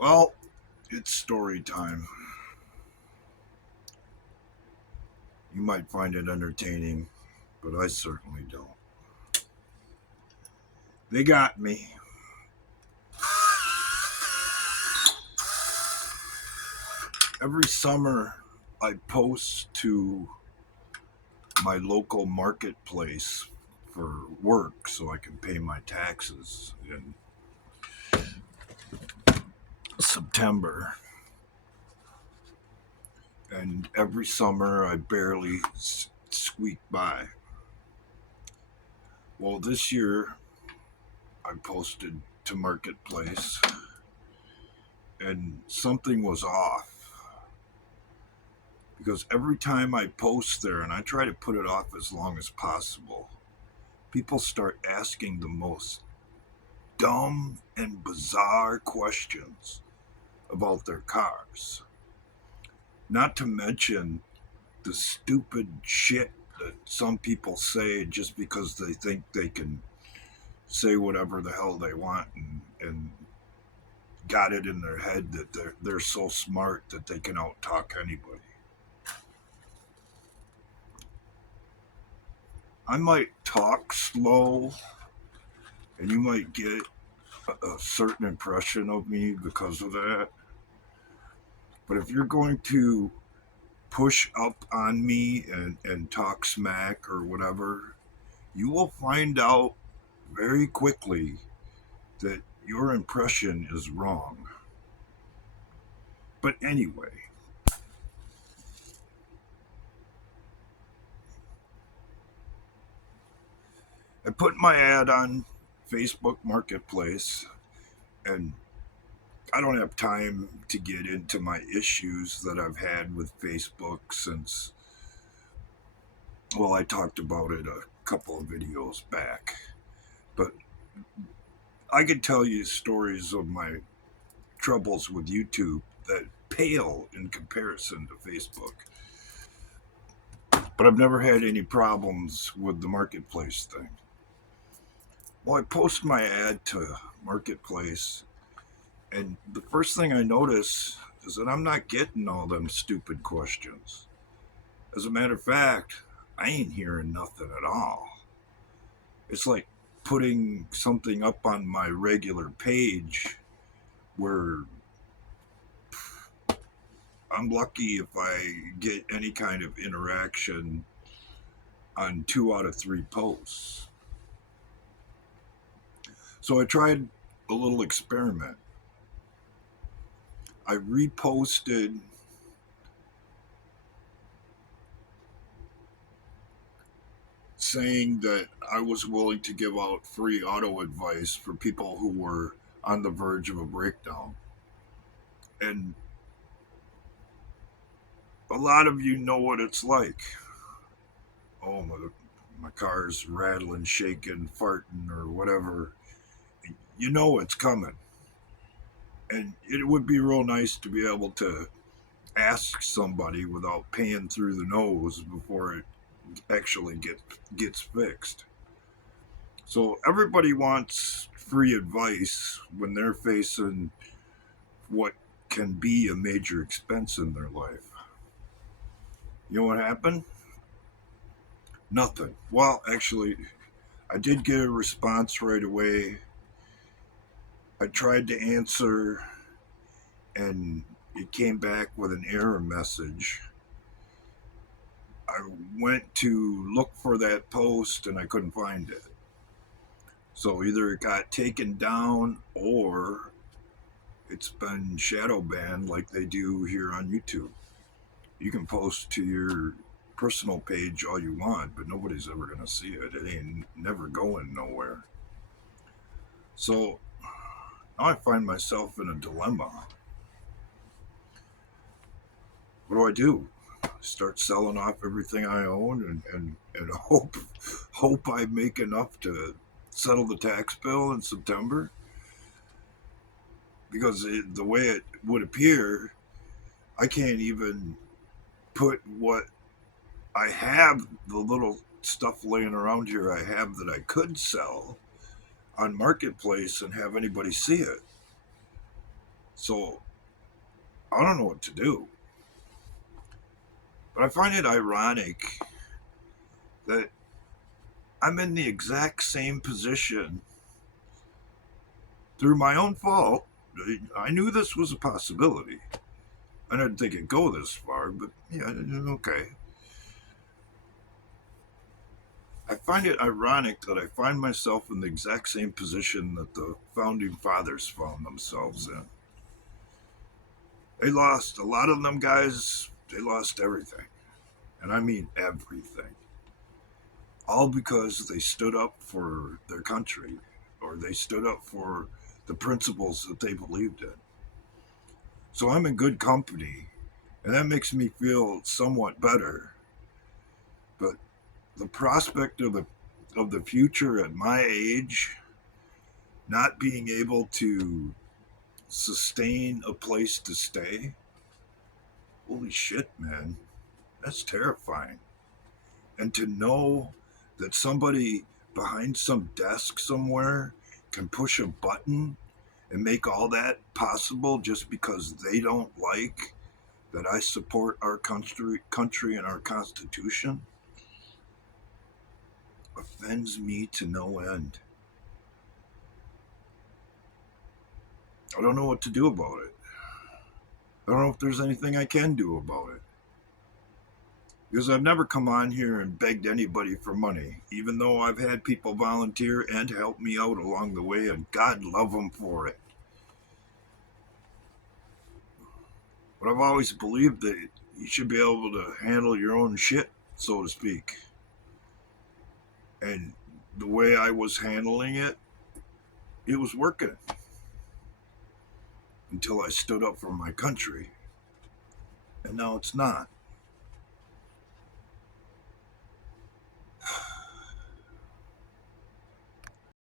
Well, it's story time. You might find it entertaining, but I certainly don't. They got me. Every summer, I post to my local marketplace for work so I can pay my taxes in September. And every summer, I barely squeak by. Well, this year, I posted to Marketplace and something was off because every time I post there and I try to put it off as long as possible, people start asking the most dumb and bizarre questions about their cars. Not to mention the stupid shit that some people say just because they think they can say whatever the hell they want and got it in their head that they're so smart that they can out talk anybody. I might talk slow and you might get a certain impression of me because of that. But if you're going to push up on me and talk smack or whatever, you will find out very quickly that your impression is wrong. But anyway, I put my ad on Facebook Marketplace and I don't have time to get into my issues that I've had with Facebook since, well, I talked about it a couple of videos back. But I could tell you stories of my troubles with YouTube that pale in comparison to Facebook. But I've never had any problems with the marketplace thing. Well, I post my ad to Marketplace, and the first thing I notice is that I'm not getting all them stupid questions. As a matter of fact, I ain't hearing nothing at all. It's like putting something up on my regular page where I'm lucky if I get any kind of interaction on 2 out of 3 posts. So I tried a little experiment. I reposted saying that I was willing to give out free auto advice for people who were on the verge of a breakdown. And a lot of you know what it's like. Oh, my car's rattling, shaking, farting, or whatever. You know it's coming. And it would be real nice to be able to ask somebody without paying through the nose before it actually gets fixed. So everybody wants free advice when they're facing what can be a major expense in their life. You know what happened? Nothing. Well, actually, I did get a response right away. I tried to answer and it came back with an error message. I went to look for that post and I couldn't find it. So either it got taken down or it's been shadow banned like they do here on YouTube. You can post to your personal page all you want, but nobody's ever going to see it. It ain't never going nowhere. So now I find myself in a dilemma. What do I do? Start selling off everything I own and hope I make enough to settle the tax bill in September? Because the way it would appear, I can't even put what I have, the little stuff laying around here I have that I could sell on Marketplace and have anybody see it. So I don't know what to do. But I find it ironic that I'm in the exact same position through my own fault. I knew this was a possibility. I didn't think it'd go this far, but yeah, okay. I find it ironic that I find myself in the exact same position that the founding fathers found themselves in. They lost, a lot of them guys, they lost everything. And I mean everything. All because they stood up for their country or they stood up for the principles that they believed in. So I'm in good company, and that makes me feel somewhat better. But the prospect of the future at my age, not being able to sustain a place to stay, holy shit, man, that's terrifying. And to know that somebody behind some desk somewhere can push a button and make all that possible just because they don't like that I support our country and our constitution offends me to no end. I don't know what to do about it. I don't know if there's anything I can do about it. Because I've never come on here and begged anybody for money, even though I've had people volunteer and help me out along the way, and God love them for it. But I've always believed that you should be able to handle your own shit, so to speak. And the way I was handling it, it was working until I stood up for my country. And now it's not.